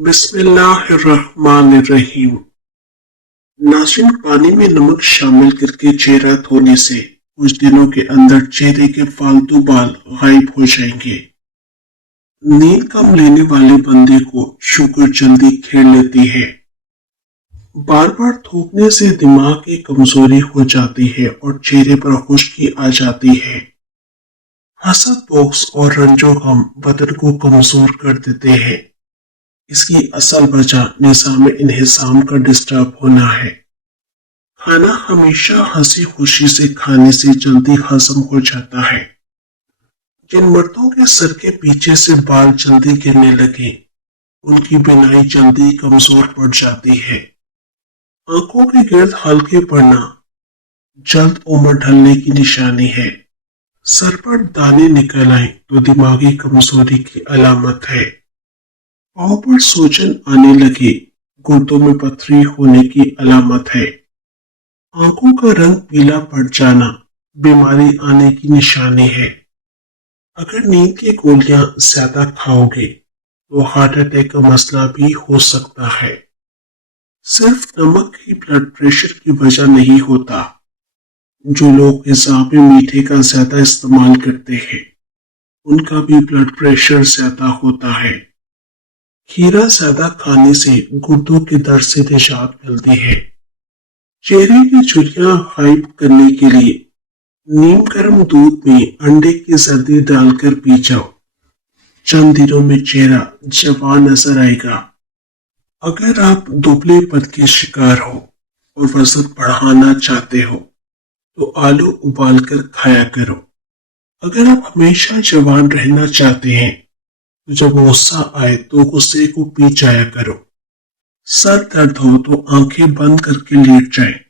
बिस्मिल्लाहिर्रहमानिर्रहीम। नाज़रीन, पानी में नमक शामिल करके चेहरा धोने से कुछ दिनों के अंदर चेहरे के फालतू बाल गायब हो जाएंगे। नींद कम लेने वाले बंदे को शुगर जल्दी घेर लेती है। बार बार थूकने से दिमाग की कमजोरी हो जाती है और चेहरे पर खुश्की आ जाती है। हसद, बोक्स और रंजो गम बदन को कमजोर कर देते हैं। इसकी असल वजह निज़ाम इंहिसाम का डिस्टर्ब होना है। खाना हमेशा हंसी खुशी से खाने से जल्दी हजम हो जाता है। जिन मर्दों के सर के पीछे से बाल जल्दी गिरने लगे, उनकी बिनाई जल्दी कमजोर पड़ जाती है। आंखों के गिर्द हल्के पड़ना जल्द उम्र ढलने की निशानी है। सर पर दाने निकल आए तो दिमागी कमजोरी की अलामत है। पाँव पर सूजन आने लगे, गुर्दों में पथरी होने की अलामत है। आंखों का रंग पीला पड़ जाना बीमारी आने की निशानी है। अगर नींद की गोलियां ज्यादा खाओगे तो हार्ट अटैक का मसला भी हो सकता है। सिर्फ नमक ही ब्लड प्रेशर की वजह नहीं होता। जो लोग ग़िज़ा में मीठे का ज्यादा इस्तेमाल करते हैं, उनका भी ब्लड प्रेशर ज्यादा होता है। खीरा ज्यादा खाने से गुर्दों के दर्द से निजात मिलती है। चेहरे की झुर्रियां गायब करने के लिए नीम गर्म दूध में अंडे की जर्दी डालकर पी जाओ। चंद दिनों में चेहरा जवान नजर आएगा। अगर आप दुबलेपन के शिकार हो और वजन बढ़ाना चाहते हो तो आलू उबालकर खाया करो। अगर आप हमेशा जवान रहना चाहते हैं तो जब गुस्सा आए तो गुस्से को पी जाया करो। सर दर्द हो तो आंखें बंद करके लेट जाएं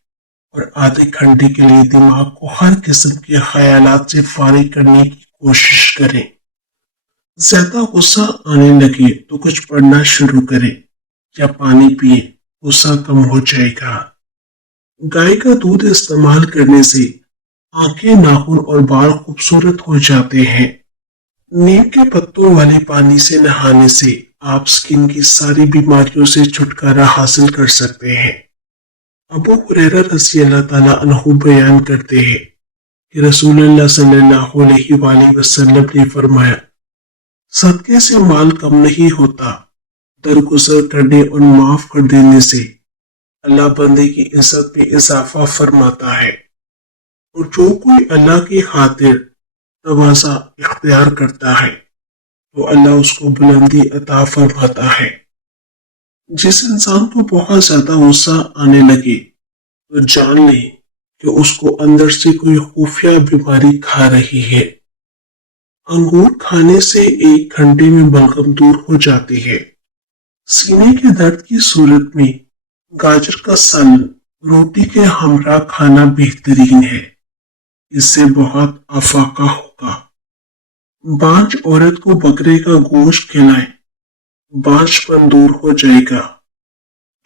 और आधे घंटे के लिए दिमाग को हर किस्म के ख्यालात से फारिग करने की कोशिश करें। ज्यादा गुस्सा आने लगे तो कुछ पढ़ना शुरू करें या पानी पिए, गुस्सा कम हो जाएगा। गाय का दूध इस्तेमाल करने से आंखें, नाखून और बाल खूबसूरत हो जाते हैं। नीम के पत्तों वाले पानी से नहाने से आप स्किन की सारी बीमारियों से छुटकारा हासिल कर सकते हैं। अबू हुरैरा रज़ियल्लाहु ताला अन्हु बयान करते हैं कि रसूलुल्लाह सल्लल्लाहु अलैहि वसल्लम ने फरमाया, सदके से माल कम नहीं होता, दरगुजर करने और माफ कर देने से अल्लाह बंदे की इज्जत में इजाफा फरमाता है। और जो कोई अल्लाह की खातिर तवाज़ा इख्तियार करता है तो अल्लाह उसको बुलंदी अता फरमाता है। जिस इंसान को बहुत ज्यादा गुस्सा आने लगे तो जान ले कि उसको अंदर से कोई खुफिया बीमारी खा रही है। अंगूर खाने से 1 घंटे में बलगम दूर हो जाती है। सीने के दर्द की सूरत में गाजर का सालन रोटी के हमरा खाना बेहतरीन है। इससे बहुत अफाका होगा। बांझ औरत को बकरे का गोश्त खिलाएं, बांझपन दूर हो जाएगा।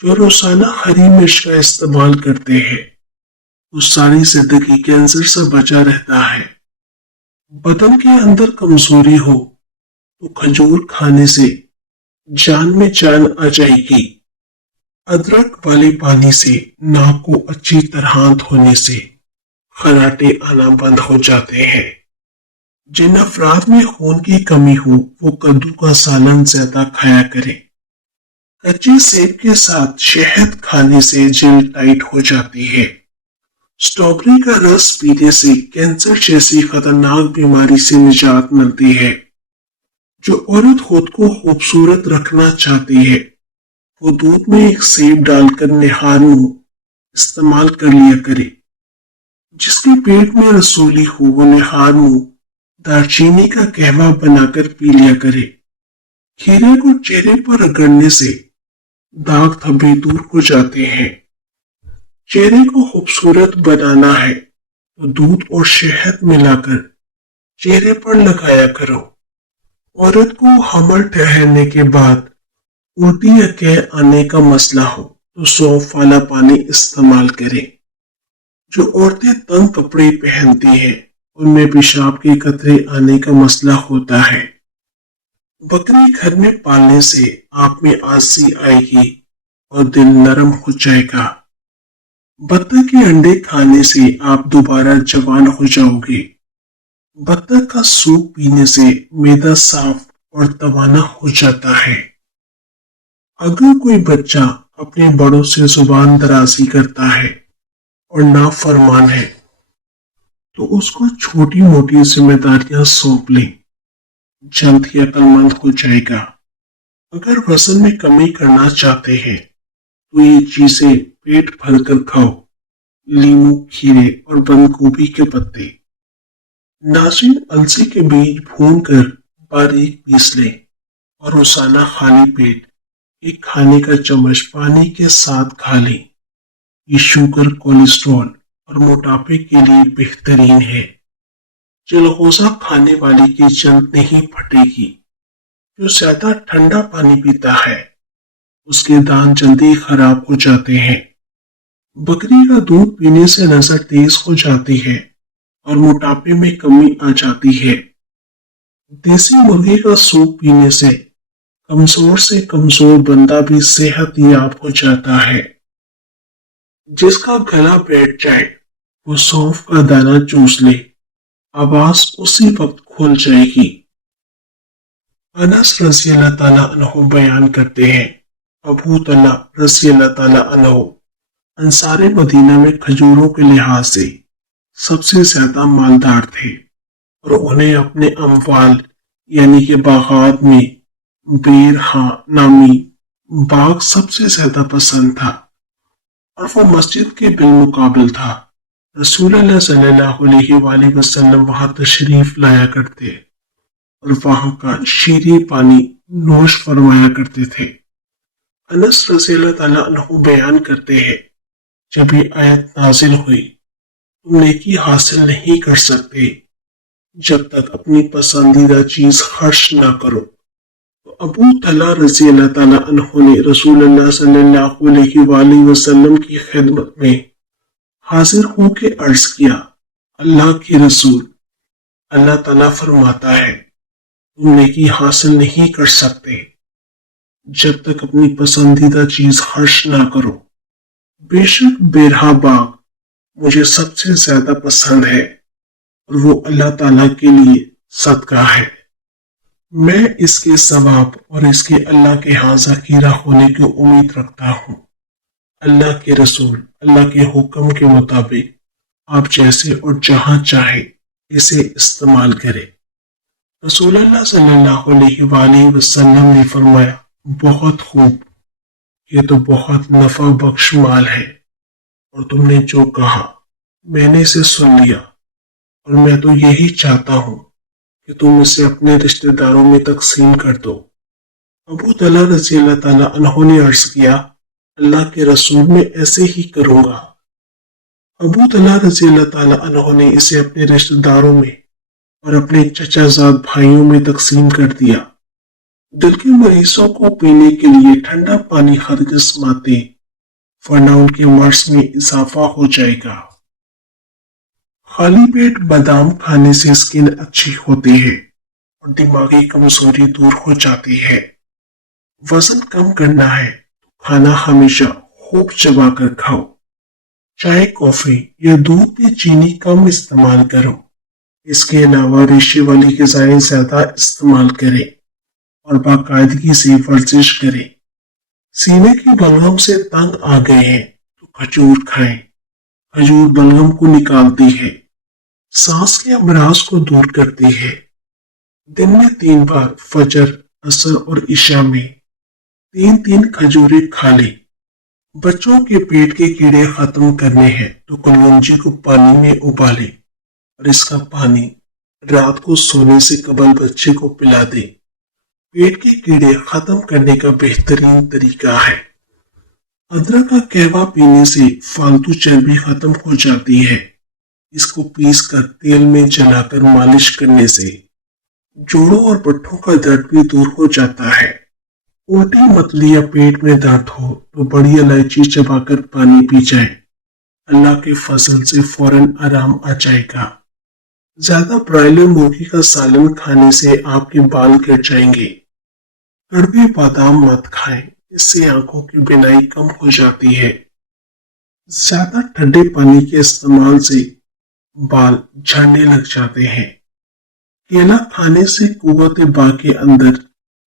जो रोजाना हरी मिर्च का इस्तेमाल करते हैं वो सारी जिंदगी कैंसर से बचा रहता है। बदन के अंदर कमजोरी हो तो खजूर खाने से जान में जान आ जाएगी। अदरक वाले पानी से नाक को अच्छी तरह धोने से खराटे आना बंद हो जाते हैं। जिन अफराद में खून की कमी हो वो कद्दू का सालन ज्यादा खाया करें। कच्चे सेब के साथ शहद खाने से जिल्द टाइट हो जाती है। स्ट्रॉबेरी का रस पीने से कैंसर जैसी खतरनाक बीमारी से निजात मिलती है। जो औरत खुद को खूबसूरत रखना चाहती है वो दूध में एक सेब डालकर निहार मुंह इस्तेमाल कर लिया करे। जिसके पेट में रसोली हो वो निहार मुंह दालचीनी का कहवा बनाकर पी लिया करे। खीरे को चेहरे पर रगड़ने से दाग धब्बे दूर हो जाते हैं। चेहरे को खूबसूरत बनाना है तो दूध और शहद मिलाकर चेहरे पर लगाया करो। औरत को हमल ठहरने के बाद उल्टी या कह आने का मसला हो तो सौंफ वाला पानी इस्तेमाल करें। जो औरतें तंग कपड़े पहनती हैं उनमें पेशाब के कतरे आने का मसला होता है। बकरी घर में पालने से आप में आलसी आएगी और दिल नरम हो जाएगा। बत्तख के अंडे खाने से आप दोबारा जवान हो जाओगे। बत्तख का सूप पीने से मैदा साफ और तवाना हो जाता है। अगर कोई बच्चा अपने बड़ों से जुबान दराजी करता है और नाफरमान है, तो उसको छोटी मोटी जिम्मेदारियां सौंप लें, जल्द ही अक्लमंद हो जाएगा। अगर वजन में कमी करना चाहते हैं तो ये चीजें पेट भर कर खाओ। लीमू, खीरे और बंद गोभी के पत्ते। नाज़रीन, अलसी के बीज भूनकर बारीक पीस लें और रोजाना खाली पेट एक खाने का चम्मच पानी के साथ खा लें। ये शुगर, कोलेस्ट्रॉल और मोटापे के लिए बेहतरीन है। जलगोजा खाने वाले की जल्द नहीं फटेगी। जो ज्यादा ठंडा पानी पीता है उसके दांत जल्दी खराब हो जाते हैं। बकरी का दूध पीने से नजर तेज हो जाती है और मोटापे में कमी आ जाती है। देसी मुर्गे का सूप पीने से कमजोर बंदा भी सेहत याब हो जाता है। जिसका गला बैठ जाए वो सौंफ का दाना चूस ले, आवाज उसी वक्त खुल जाएगी। अनस रज़ी अल्लाह ताला अन्हु बयान करते हैं, अबू तला रज़ी अल्लाह ताला अन्हु अंसारे मदीना में खजूरों के लिहाज से सबसे ज्यादा मालदार थे और उन्हें अपने अमवाल यानी कि बागात में बेरहा नामी बाग सबसे ज्यादा पसंद था और वो मस्जिद के बिलमुकाबिल था। रसूल अल्लाह सल्लल्लाहु अलैहि वसल्लम वहां तशरीफ लाया करते और वहां का शीरी पानी नोश फरमाया करते थे। अनस रज़ी अल्लाह ताला अन्हु बयान करते हैं, जब ये आयत नाजिल हुई, तुम नेकी हासिल नहीं कर सकते जब तक अपनी पसंदीदा चीज खर्च ना करो। तो अबू तला रज़ी अल्लाह ताला अन्हु ने रसूलुल्लाह सल्लल्लाहु अलैहि वसल्लम की खिदमत में हाजिर होकर अर्ज किया, अल्लाह के रसूल, अल्लाह ताला फरमाता है तुम नेकी हासिल नहीं कर सकते जब तक अपनी पसंदीदा चीज खर्च ना करो। बेशक बेरहा बाग मुझे सबसे ज्यादा पसंद है और वो अल्लाह ताला के लिए सदका है। मैं इसके सवाब और इसके अल्लाह के यहाँ ज़खीरा होने की उम्मीद रखता हूँ। अल्लाह के रसूल अल्लाह के हुक्म के मुताबिक आप जैसे और जहां चाहे इसे इस्तेमाल करें। रसूल अल्लाह सल्लल्लाहु अलैहि वसल्लम ने फरमाया, बहुत खूब, ये तो बहुत नफा बख्श माल है और तुमने जो कहा मैंने इसे सुन लिया और मैं तो यही चाहता हूँ कि तुम इसे अपने रिश्तेदारों में तकसीम कर दो। अबू तला रज़ी अल्लाह ताला अन्हु ने अर्ज किया, अल्लाह के रसूल मैं ऐसे ही करूंगा। अबू तला रज़ी अल्लाह ताला अन्हु ने इसे अपने रिश्तेदारों में और अपने चचाजाद भाइयों में तकसीम कर दिया। दिल के मरीजों को पीने के लिए ठंडा पानी हरगिज़ मत दें, वरना उनके मर्ज में इजाफा हो जाएगा। खाली पेट बादाम खाने से स्किन अच्छी होती है और दिमागी कमजोरी दूर हो जाती है। वजन कम करना है तो खाना हमेशा खूब चबा कर खाओ। चाय, कॉफी या दूध में चीनी कम इस्तेमाल करो। इसके अलावा रेशे वाली ग़िज़ाएं ज्यादा इस्तेमाल करें और बाकायदगी से वर्जिश करें। सीने की बलगम से तंग आ गए हैं तो खजूर खाएं। खजूर बलगम को निकालती है, सांस के अमराज को दूर करती है। दिन में 3 बार फजर, असर और इशा में 3-3 खजूरें खा लें। बच्चों के पेट के कीड़े खत्म करने हैं तो कुलवंजी को पानी में उबालें और इसका पानी रात को सोने से कबल बच्चे को पिला दें। पेट के कीड़े खत्म करने का बेहतरीन तरीका है। अदरक का कहवा पीने से फालतू चर्बी खत्म हो जाती है। इसको पीसकर तेल में जलाकर मालिश करने से जोड़ों और पट्टों का दर्द भी दूर हो जाता है। उल्टी, मतली या पेट में दर्द हो तो बड़ी इलायची चबाकर पानी पी जाए। अल्लाह के फजल से फौरन आराम आ जाएगा। ज्यादा ब्रायलर मुर्गी का सालन खाने से आपके बाल गिर जाएंगे। कड़वे बादाम मत खाएं, इससे आंखों की बीनाई कम हो जाती है। ज्यादा ठंडे पानी के इस्तेमाल से बाल झड़ने लग जाते हैं। केला खाने से कुव्वत बा के अंदर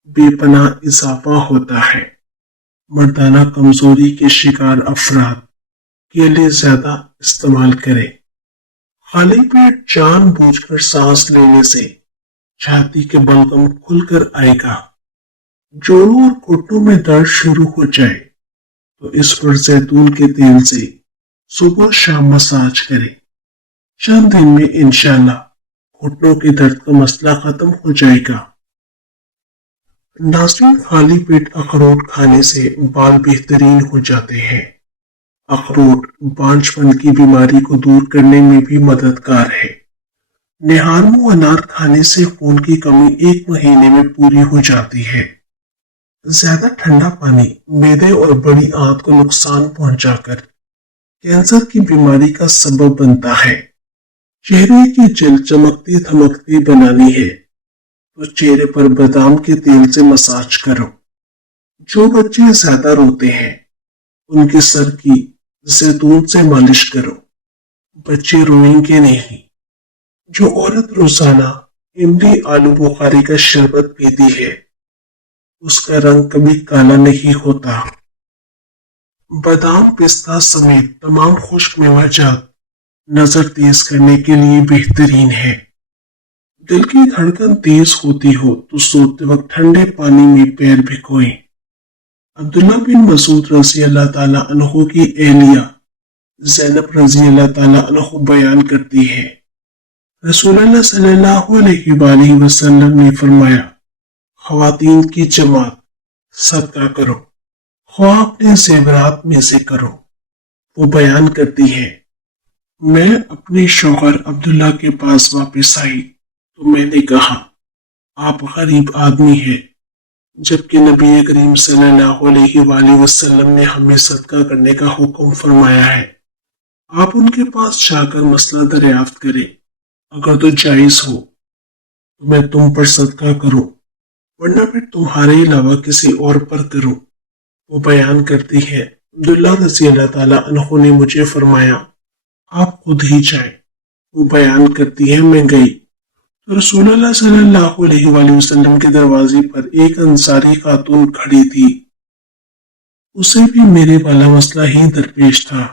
बेपनाह इजाफा होता है। मर्दाना कमजोरी के शिकार अफराद केले ज्यादा इस्तेमाल करें। खाली पेट जानबूझकर सांस लेने से छाती के बलगम खुलकर आएगा। जोड़ों और घुटनों में दर्द शुरू हो जाए तो इस पर जैतून के तेल से सुबह शाम मसाज करें। चंद दिन में इंशाल्लाह घुटनों के दर्द का मसला खत्म हो जाएगा। नाज़रीन, खाली पेट अखरोट खाने से बाल बेहतरीन हो जाते हैं। अखरोट बांझपन की बीमारी को दूर करने में भी मददगार है। निहारमो अनार खाने से खून की कमी 1 महीने में पूरी हो जाती है। ज्यादा ठंडा पानी मैदे और बड़ी आंत को नुकसान पहुंचाकर कैंसर की बीमारी का सबब बनता है। चेहरे की जल्द चमकती धमकती बनानी है तो चेहरे पर बादाम के तेल से मसाज करो। जो बच्चे ज्यादा रोते हैं उनके सर की जैतून से मालिश करो। बच्चे रोएंगे नहीं। जो औरत रोजाना इमली आलू बुखारे का शरबत पीती है उसका रंग कभी काला नहीं होता। बादाम पिस्ता समेत तमाम खुश्क मेवाजात नजर तेज करने के लिए बेहतरीन है। दिल की धड़कन तेज होती हो तो सोते वक्त ठंडे पानी में पैर भिगोएं। अब्दुल्ला बिन मसूद रजी अल्लाह ताला अन्हु की एहलिया ज़ैनब रजी अल्लाह ताला अन्हु बयान करती है, रसूलुल्लाह सल्लल्लाहु अलैहि वसल्लम ने फरमाया, ख्वातीन की जमात सदका करो, ख्वाह अपने ज़ेवरात में से करो। वो बयान करती है, मैं अपने शौहर अब्दुल्ला के पास वापस आई तो मैंने कहा, आप गरीब आदमी हैं, जबकि नबी करीम सल्लल्लाहु अलैहि वसल्लम ने हमें सदका करने का हुक्म फरमाया है। आप उनके पास जाकर मसला दरियाफ्त करें। अगर तो जायज हो तो मैं तुम पर सदका करूं, वरना फिर तुम्हारे अलावा किसी और पर करूं। वो बयान करती है, अब्दुल्ला रज़ी अल्लाह ताला अन्हु ने मुझे फरमाया, आप खुद ही जाए। वो बयान करती है, मैं गई तो रसूलुल्लाह सल्लल्लाहु अलैहि वसल्लम के दरवाजे पर एक अंसारी खातून खड़ी थी। उसे भी मेरे वाला मसला ही दरपेश था।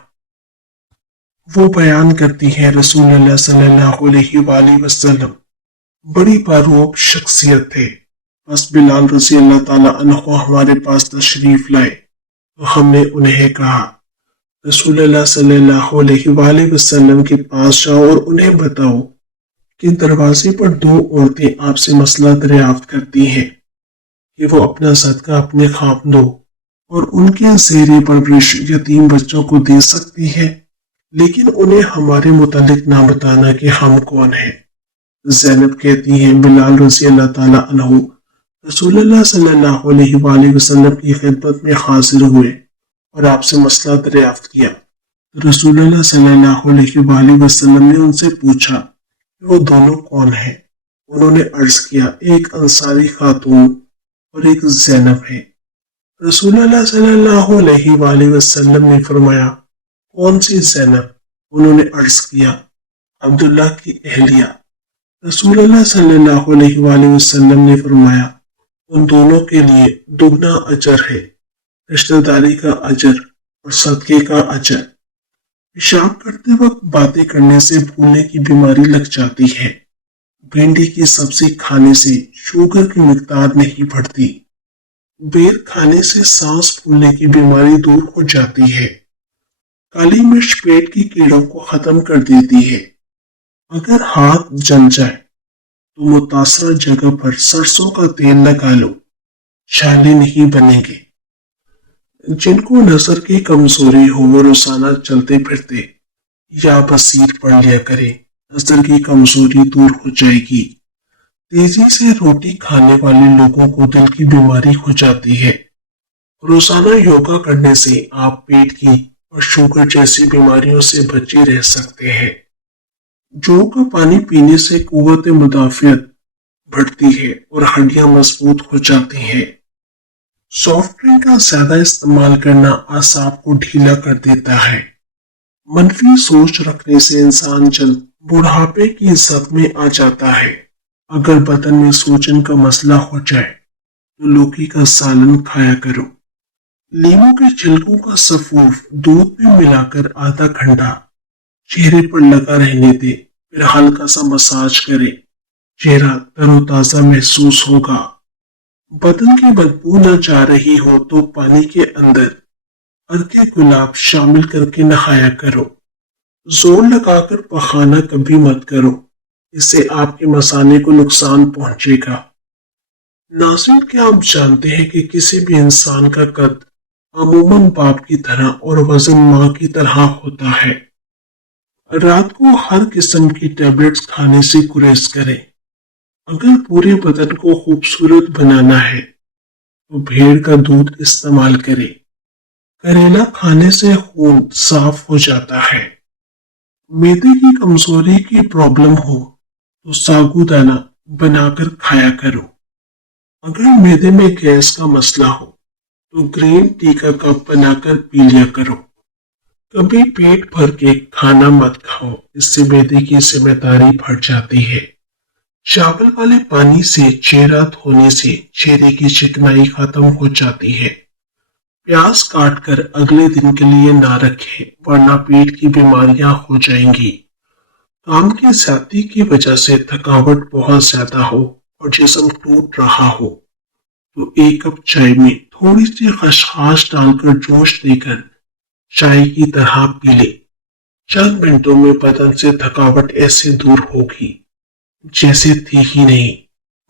वो बयान करती है, रसूलुल्लाह सल्लल्लाहु अलैहि वसल्लम बड़ी बारूब शख्सियत थे। बस बिलाल रज़ी अल्लाह ताला अन्हु हमारे पास तशरीफ लाए तो हमने उन्हें कहा, रसूलुल्लाह सल्लल्लाहु अलैहि वसल्लम के पास जाओ और उन्हें बताओ कि दरवाजे पर 2 औरतें आपसे मसला दरियाफ्त करती हैं कि वो अपना सदका अपने खामदों और उनके ज़ेरे परवरिश यतीम बच्चों को दे सकती है, लेकिन उन्हें हमारे मुतालिक ना बताना कि हम कौन हैं। ज़ैनब कहती है, बिलाल रज़ी अल्लाह ताला अन्हु रसूलुल्लाह सल्लल्लाहु अलैहि वसल्लम की खिदमत में हाजिर हुए और आपसे मसला दरियाफ्त किया। तो रसूलुल्लाह सल्लल्लाहु अलैहि वसल्लम ने उनसे पूछा कि वो दोनों कौन हैं। उन्होंने अर्ज किया, एक अंसारी खातून और एक ज़ैनब है। रसूलुल्लाह सल्लल्लाहु अलैहि वसल्लम ने फरमाया, कौन सी ज़ैनब? उन्होंने अर्ज किया, अब्दुल्ला की एहलिया। रसूलुल्लाह सल्लल्लाहु अलैहि वसल्लम ने फरमाया, उन दोनों के लिए दुगना अजर है, रिश्तेदारी का अजर और सदके का अजर। पेशाब करते वक्त बातें करने से भूलने की बीमारी लग जाती है। भिंडी की सब्जी खाने से शुगर की मिकदार नहीं बढ़ती। बेर खाने से सांस फूलने की बीमारी दूर हो जाती है। काली मिर्च पेट की कीड़ों को खत्म कर देती है। अगर हाथ जल जाए तो मुतासरा जगह पर सरसों का तेल लगा लो, छाले नहीं बनेंगे। जिनको नजर की कमजोरी हो वो रोजाना चलते फिरते या बसीर पढ़ लिया करे, नजर की कमजोरी दूर हो जाएगी। तेजी से रोटी खाने वाले लोगों को दिल की बीमारी हो जाती है। रोजाना योगा करने से आप पेट की और शुगर जैसी बीमारियों से बचे रह सकते हैं। जौ का पानी पीने से कुव्वत मुदाफियत बढ़ती है और हड्डियां मजबूत हो जाती हैं। सॉफ्ट ड्रिंक का ज्यादा इस्तेमाल करना आसाब को ढीला कर देता है। मनफी सोच रखने से इंसान जल्द बुढ़ापे की जद में आ जाता है। अगर बदन में सूजन का मसला हो जाए तो लौकी का सालन खाया करो। नींबू के छिलकों का सफूफ दूध में मिलाकर आधा घंटा चेहरे पर लगा रहने दे, फिर हल्का सा मसाज करे। चेहरा तरोताजा महसूस होगा। बदन की बदबू न जा रही हो तो पानी के अंदर अर्के गुलाब शामिल करके नहाया करो। जोर लगाकर पखाना कभी मत करो, इससे आपके मसाने को नुकसान पहुंचेगा। नाज़रीन, क्या आप जानते हैं कि किसी भी इंसान का कद अमूमन बाप की तरह और वजन माँ की तरह होता है। रात को हर किस्म की टैबलेट्स खाने से गुरेज करें। अगर पूरे बदन को खूबसूरत बनाना है तो भेड़ का दूध इस्तेमाल करें। करेला खाने से खून साफ हो जाता है। मैदे की कमजोरी की प्रॉब्लम हो तो साबूदाना बनाकर खाया करो। अगर मैदे में गैस का मसला हो तो ग्रीन टी का कप बनाकर पी लिया करो। कभी पेट भर के खाना मत खाओ, इससे मैदे की जिम्मेदारी बढ़ जाती है। चावल वाले पानी से चेहरा धोने से चेहरे की चिकनाई खत्म हो जाती है। प्याज काटकर अगले दिन के लिए ना रखें, वरना पेट की बीमारियां हो जाएंगी। काम की ज्यादती की वजह से थकावट बहुत ज्यादा हो और जिस्म टूट रहा हो तो एक कप चाय में थोड़ी सी खसखस डालकर जोश देकर चाय की तरह पी ले। चंद मिनटों में बदन से थकावट ऐसे दूर होगी जैसे थी ही नहीं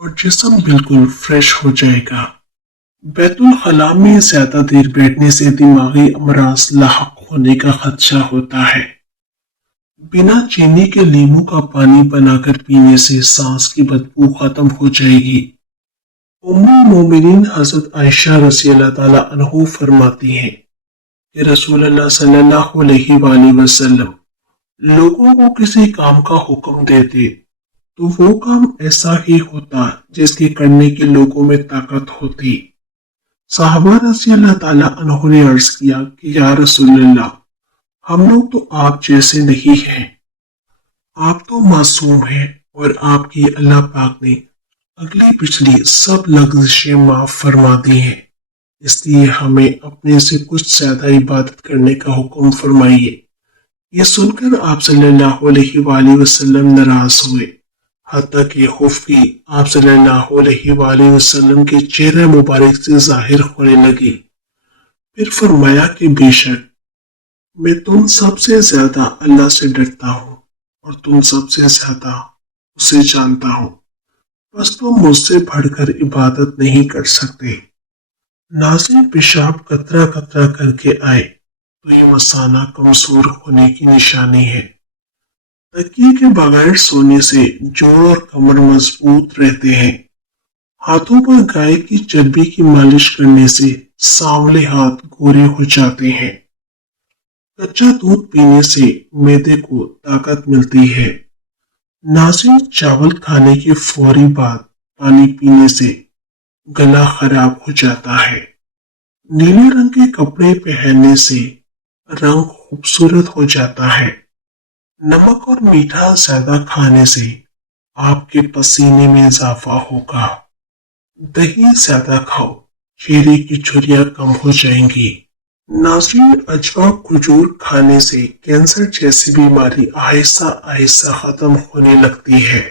और जिस्म बिल्कुल फ्रेश हो जाएगा। बैतुल खला में ज्यादा देर बैठने से दिमागी अमराज लाहक होने का खदशा होता है। बिना चीनी के नींबू का पानी बनाकर पीने से सांस की बदबू खत्म हो जाएगी। उम्मुल मोमिनीन हजरत आयशा रज़ी अल्लाह ताला अन्हु फरमाती हैं कि रसूल अल्लाह सल्लल्लाहु अलैहि वसल्लम लोगों को किसी काम का हुक्म देते तो वो काम ऐसा ही होता जिसके करने के लोगों में ताकत होती। साहबा रज़ी अल्लाह ताला अन्हु ने अर्ज किया कि या रसूल अल्लाह, हम लोग तो आप जैसे नहीं हैं। आप तो मासूम हैं और आपकी अल्लाह पाक ने अगली पिछली सब लग़्ज़िशें माफ फरमा दी हैं, इसलिए हमें अपने से कुछ ज्यादा इबादत करने का हुक्म फरमाइए। ये सुनकर आप सल्लल्लाहु अलैहि वसल्लम नाराज हुए, हत्ता कि खुफकी आप सल्लल्लाहु अलैहि वसल्लम के चेहरे मुबारक से जाहिर होने लगी। फिर फरमाया कि बेशक मैं तुम सबसे ज्यादा अल्लाह से डरता हूँ और तुम सबसे ज्यादा उसे जानता हूँ, बस तुम मुझसे बढ़कर इबादत नहीं कर सकते। नाज़रीन, पेशाब कतरा कतरा करके आए तो ये मसाना कमजोर होने की निशानी है। तकिए के बगैर सोने से जोड़ और कमर मजबूत रहते हैं। हाथों पर गाय की चर्बी की मालिश करने से सांवले हाथ गोरे हो जाते हैं। कच्चा दूध पीने से मैदे को ताकत मिलती है। नाज़रीन, चावल खाने के फौरी बाद पानी पीने से गला खराब हो जाता है। नीले रंग के कपड़े पहनने से रंग खूबसूरत हो जाता है। नमक और मीठा ज्यादा खाने से आपके पसीने में इजाफा होगा। दही ज्यादा खाओ, चेहरे की झुर्रियां कम हो जाएंगी। नाज़रीन, अजवा खजूर खाने से कैंसर जैसी बीमारी आहिस्ता आहिस्ता खत्म होने लगती है।